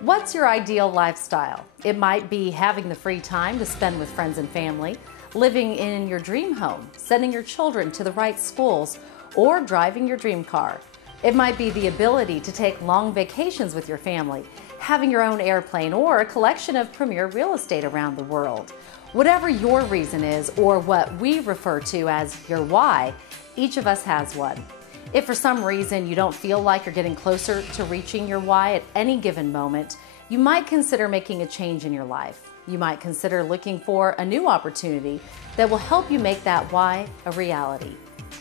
What's your ideal lifestyle? It might be having the free time to spend with friends and family, living in your dream home, sending your children to the right schools, or driving your dream car. It might be the ability to take long vacations with your family, having your own airplane, or a collection of premier real estate around the world. Whatever your reason is, or what we refer to as your why, each of us has one. If for some reason you don't feel like you're getting closer to reaching your why at any given moment, you might consider making a change in your life. You might consider looking for a new opportunity that will help you make that why a reality.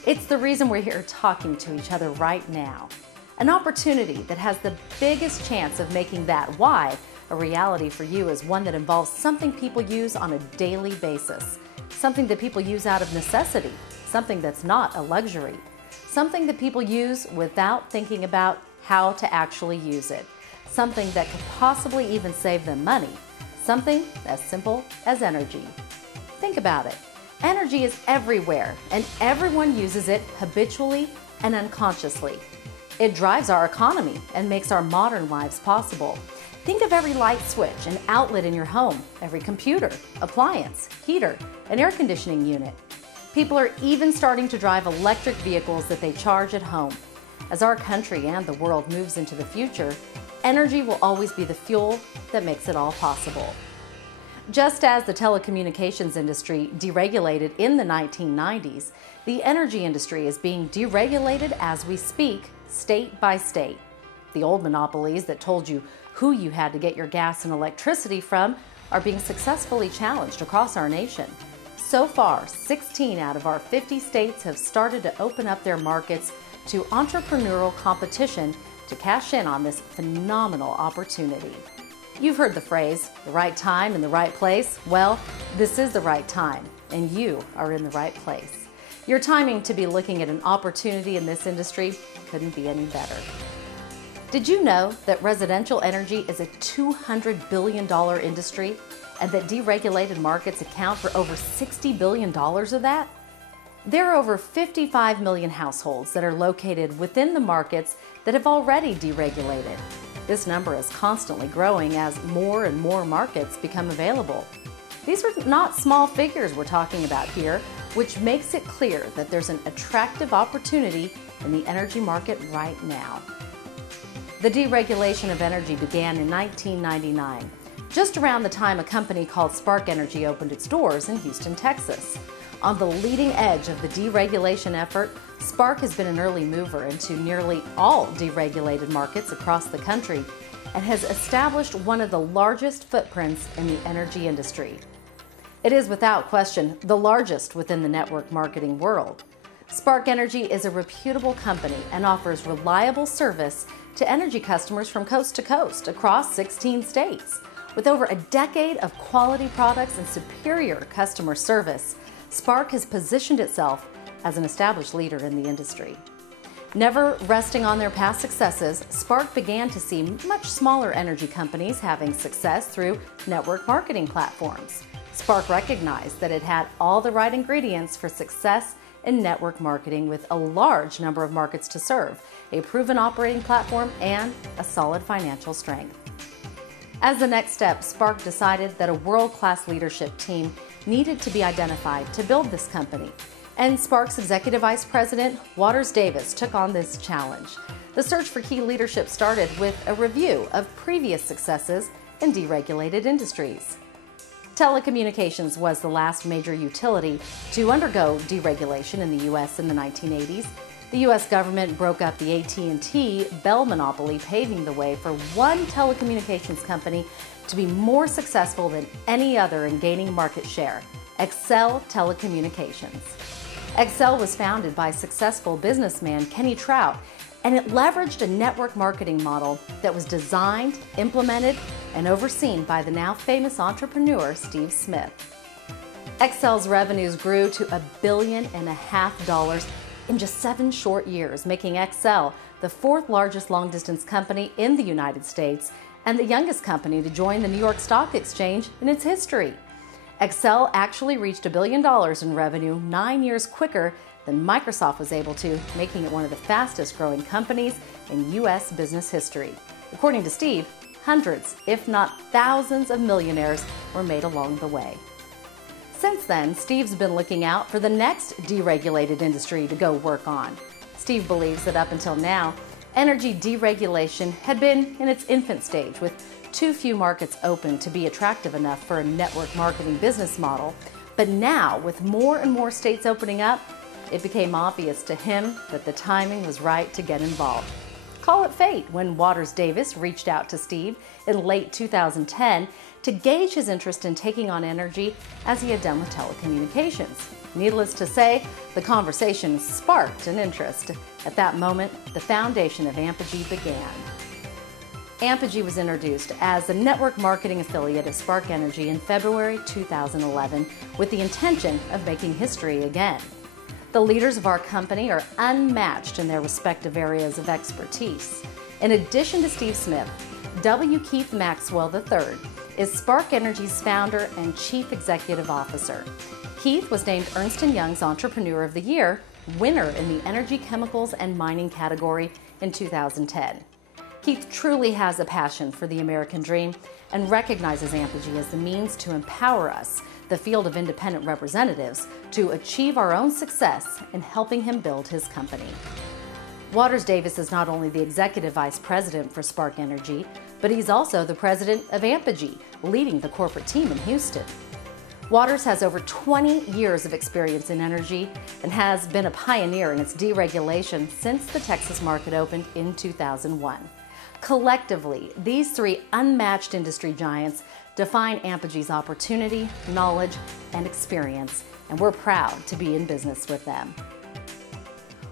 It's the reason we're here talking to each other right now. An opportunity that has the biggest chance of making that why a reality for you is one that involves something people use on a daily basis, something that people use out of necessity, something that's not a luxury, something that people use without thinking about how to actually use it, something that could possibly even save them money, something as simple as energy. Think about it. Energy is everywhere, and everyone uses it habitually and unconsciously. It drives our economy and makes our modern lives possible. Think of every light switch and outlet in your home, every computer, appliance, heater, and air conditioning unit. People are even starting to drive electric vehicles that they charge at home. As our country and the world moves into the future, energy will always be the fuel that makes it all possible. Just as the telecommunications industry deregulated in the 1990s, the energy industry is being deregulated as we speak, state by state. The old monopolies that told you who you had to get your gas and electricity from are being successfully challenged across our nation. So far, 16 out of our 50 states have started to open up their markets to entrepreneurial competition to cash in on this phenomenal opportunity. You've heard the phrase, the right time in the right place. Well, this is the right time, and you are in the right place. Your timing to be looking at an opportunity in this industry couldn't be any better. Did you know that residential energy is a $200 billion industry and that deregulated markets account for over $60 billion of that? There are over 55 million households that are located within the markets that have already deregulated. This number is constantly growing as more and more markets become available. These are not small figures we're talking about here, which makes it clear that there's an attractive opportunity in the energy market right now. The deregulation of energy began in 1999, just around the time a company called Spark Energy opened its doors in Houston, Texas. On the leading edge of the deregulation effort, Spark has been an early mover into nearly all deregulated markets across the country and has established one of the largest footprints in the energy industry. It is without question the largest within the network marketing world. Spark Energy is a reputable company and offers reliable service to energy customers from coast to coast across 16 states. With over a decade of quality products and superior customer service, Spark has positioned itself as an established leader in the industry. Never resting on their past successes, Spark began to see much smaller energy companies having success through network marketing platforms. Spark recognized that it had all the right ingredients for success in network marketing with a large number of markets to serve, a proven operating platform, and a solid financial strength. As the next step, Spark decided that a world-class leadership team needed to be identified to build this company, and Spark's Executive Vice President, Waters Davis, took on this challenge. The search for key leadership started with a review of previous successes in deregulated industries. Telecommunications was the last major utility to undergo deregulation in the U.S. in the 1980s. The U.S. government broke up the AT&T Bell monopoly, paving the way for one telecommunications company to be more successful than any other in gaining market share, Xcel Telecommunications. Xcel was founded by successful businessman Kenny Trout, and it leveraged a network marketing model that was designed, implemented, and overseen by the now famous entrepreneur Steve Smith. Xcel's revenues grew to $1.5 billion in just 7 short years, making Xcel the 4th largest long-distance company in the United States and the youngest company to join the New York Stock Exchange in its history. Xcel actually reached $1 billion in revenue 9 years quicker than Microsoft was able to, making it one of the fastest growing companies in U.S. business history. According to Steve, hundreds, if not thousands of millionaires were made along the way. Since then, Steve's been looking out for the next deregulated industry to go work on. Steve believes that up until now, energy deregulation had been in its infant stage, with too few markets open to be attractive enough for a network marketing business model. But now, with more and more states opening up, it became obvious to him that the timing was right to get involved. Call it fate when Waters Davis reached out to Steve in late 2010 to gauge his interest in taking on energy as he had done with telecommunications. Needless to say, the conversation sparked an interest. At that moment, the foundation of Ampegy began. Ampegy was introduced as the network marketing affiliate of Spark Energy in February 2011 with the intention of making history again. The leaders of our company are unmatched in their respective areas of expertise. In addition to Steve Smith, W. Keith Maxwell III is Spark Energy's founder and chief executive officer. Keith was named Ernst & Young's Entrepreneur of the Year, winner in the energy, chemicals, and mining category in 2010. Keith truly has a passion for the American dream and recognizes Ampegy as the means to empower us, the field of independent representatives, to achieve our own success in helping him build his company. Waters Davis is not only the executive vice president for Spark Energy, but he's also the president of Ampegy, leading the corporate team in Houston. Waters has over 20 years of experience in energy and has been a pioneer in its deregulation since the Texas market opened in 2001. Collectively, these three unmatched industry giants define Ampegy's opportunity, knowledge, and experience, and we're proud to be in business with them.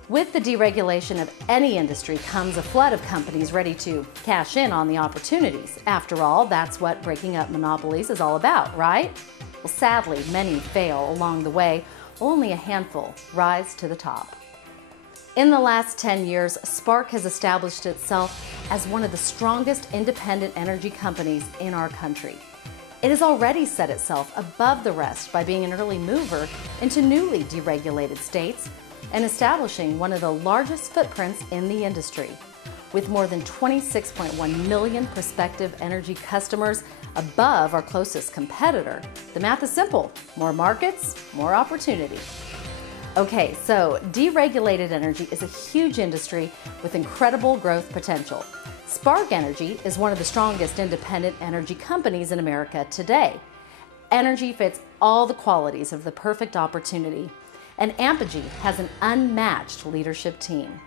With the deregulation of any industry comes a flood of companies ready to cash in on the opportunities. After all, that's what breaking up monopolies is all about, right? Well, sadly, many fail along the way, while only a handful rise to the top. In the last 10 years, Spark has established itself as one of the strongest independent energy companies in our country. It has already set itself above the rest by being an early mover into newly deregulated states and establishing one of the largest footprints in the industry. With more than 26.1 million prospective energy customers above our closest competitor, the math is simple: more markets, more opportunity. Okay, so deregulated energy is a huge industry with incredible growth potential. Spark Energy is one of the strongest independent energy companies in America today. Energy fits all the qualities of the perfect opportunity, and Ampegy has an unmatched leadership team.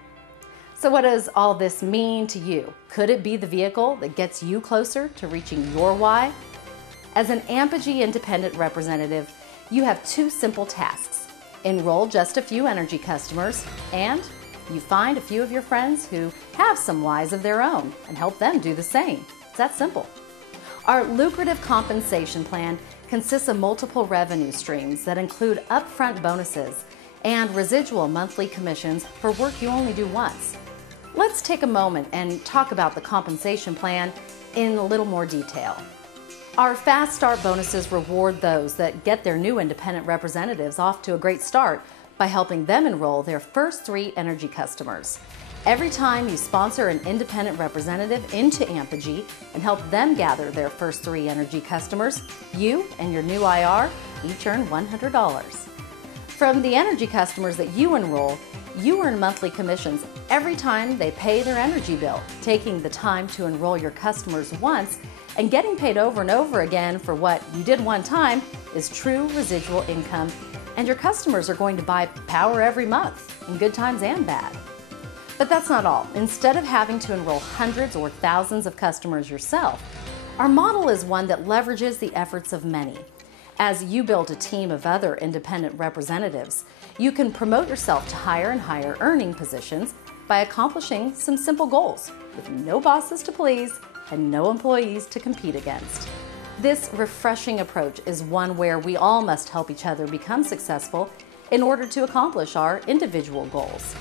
So what does all this mean to you? Could it be the vehicle that gets you closer to reaching your why? As an Ampegy independent representative, you have two simple tasks. Enroll just a few energy customers, and you find a few of your friends who have some whys of their own and help them do the same. It's that simple. Our lucrative compensation plan consists of multiple revenue streams that include upfront bonuses and residual monthly commissions for work you only do once. Let's take a moment and talk about the compensation plan in a little more detail. Our Fast Start bonuses reward those that get their new independent representatives off to a great start by helping them enroll their first 3 energy customers. Every time you sponsor an independent representative into Ampegy and help them gather their first 3 energy customers, you and your new IR each earn $100. From the energy customers that you enroll, you earn monthly commissions every time they pay their energy bill. Taking the time to enroll your customers once and getting paid over and over again for what you did one time is true residual income, and your customers are going to buy power every month, in good times and bad. But that's not all. Instead of having to enroll hundreds or thousands of customers yourself, our model is one that leverages the efforts of many. As you build a team of other independent representatives, you can promote yourself to higher and higher earning positions by accomplishing some simple goals with no bosses to please and no employees to compete against. This refreshing approach is one where we all must help each other become successful in order to accomplish our individual goals.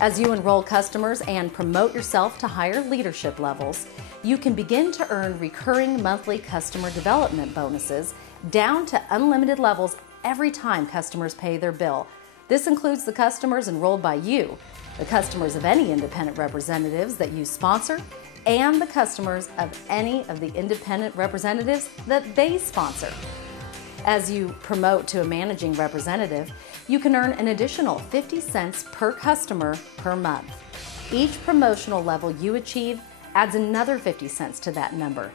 As you enroll customers and promote yourself to higher leadership levels, you can begin to earn recurring monthly customer development bonuses down to unlimited levels every time customers pay their bill. This includes the customers enrolled by you, the customers of any independent representatives that you sponsor, and the customers of any of the independent representatives that they sponsor. As you promote to a managing representative, you can earn an additional 50 cents per customer per month. Each promotional level you achieve adds another 50 cents to that number.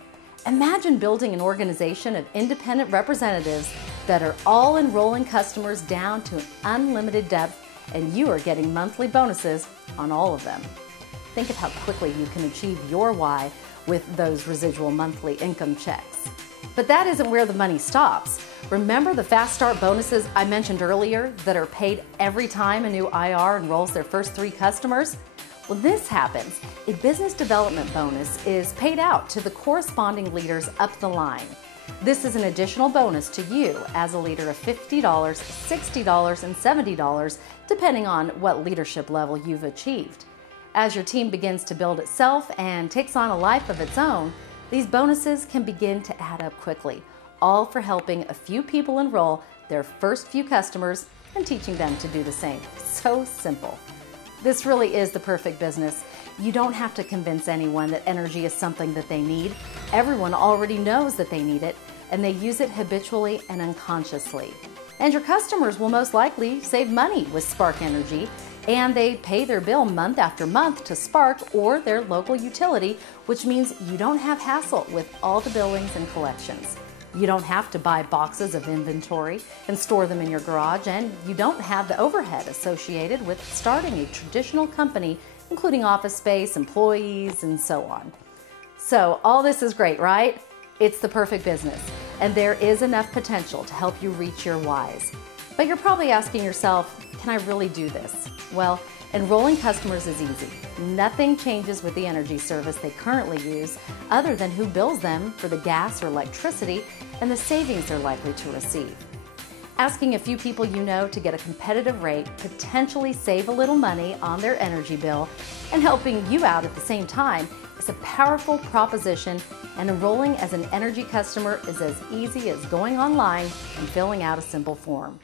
Imagine building an organization of independent representatives that are all enrolling customers down to an unlimited depth, and you are getting monthly bonuses on all of them. Think of how quickly you can achieve your why with those residual monthly income checks. But that isn't where the money stops. Remember the Fast Start bonuses I mentioned earlier that are paid every time a new IR enrolls their first 3 customers? When this happens, a business development bonus is paid out to the corresponding leaders up the line. This is an additional bonus to you as a leader of $50, $60, and $70, depending on what leadership level you've achieved. As your team begins to build itself and takes on a life of its own, these bonuses can begin to add up quickly, all for helping a few people enroll their first few customers and teaching them to do the same. So simple. This really is the perfect business. You don't have to convince anyone that energy is something that they need. Everyone already knows that they need it, and they use it habitually and unconsciously. And your customers will most likely save money with Spark Energy, and they pay their bill month after month to Spark or their local utility, which means you don't have hassle with all the billings and collections. You don't have to buy boxes of inventory and store them in your garage, and you don't have the overhead associated with starting a traditional company, including office space, employees, and so on. So all this is great, right? It's the perfect business, and there is enough potential to help you reach your whys. But you're probably asking yourself, can I really do this? Well, enrolling customers is easy. Nothing changes with the energy service they currently use other than who bills them for the gas or electricity and the savings they're likely to receive. Asking a few people you know to get a competitive rate, potentially save a little money on their energy bill, and helping you out at the same time is a powerful proposition, and enrolling as an energy customer is as easy as going online and filling out a simple form.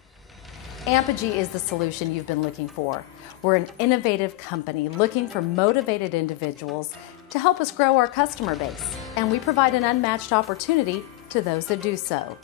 Ampegy is the solution you've been looking for. We're an innovative company looking for motivated individuals to help us grow our customer base, and we provide an unmatched opportunity to those that do so.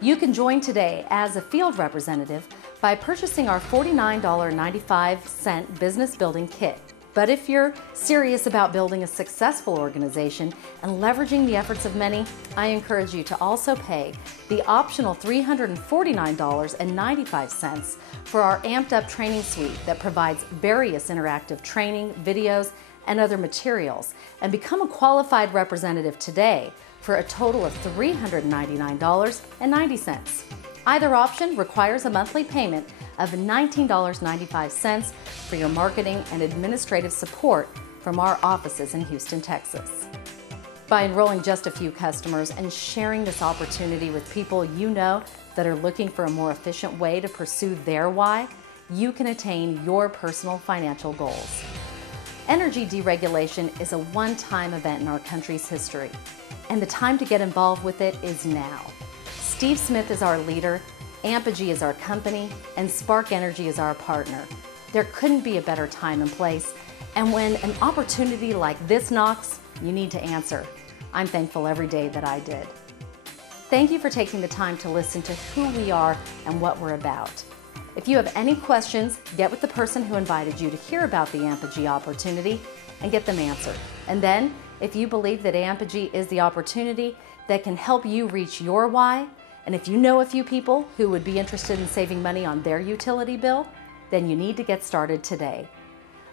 You can join today as a field representative by purchasing our $49.95 business building kit. But if you're serious about building a successful organization and leveraging the efforts of many, I encourage you to also pay the optional $349.95 for our Amped Up training suite that provides various interactive training, videos, and other materials, and become a qualified representative today for a total of $399.90. Either option requires a monthly payment of $19.95 for your marketing and administrative support from our offices in Houston, Texas. By enrolling just a few customers and sharing this opportunity with people you know that are looking for a more efficient way to pursue their why, you can attain your personal financial goals. Energy deregulation is a one-time event in our country's history, and the time to get involved with it is now. Steve Smith is our leader, Ampegy is our company, and Spark Energy is our partner. There couldn't be a better time and place, and when an opportunity like this knocks, you need to answer. I'm thankful every day that I did. Thank you for taking the time to listen to who we are and what we're about. If you have any questions, get with the person who invited you to hear about the Ampegy opportunity and get them answered. And then, if you believe that Ampegy is the opportunity that can help you reach your why, and if you know a few people who would be interested in saving money on their utility bill, then you need to get started today.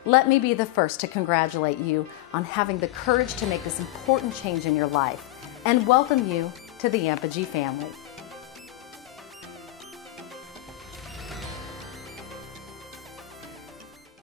Let me be the first to congratulate you on having the courage to make this important change in your life and welcome you to the Ampegy family.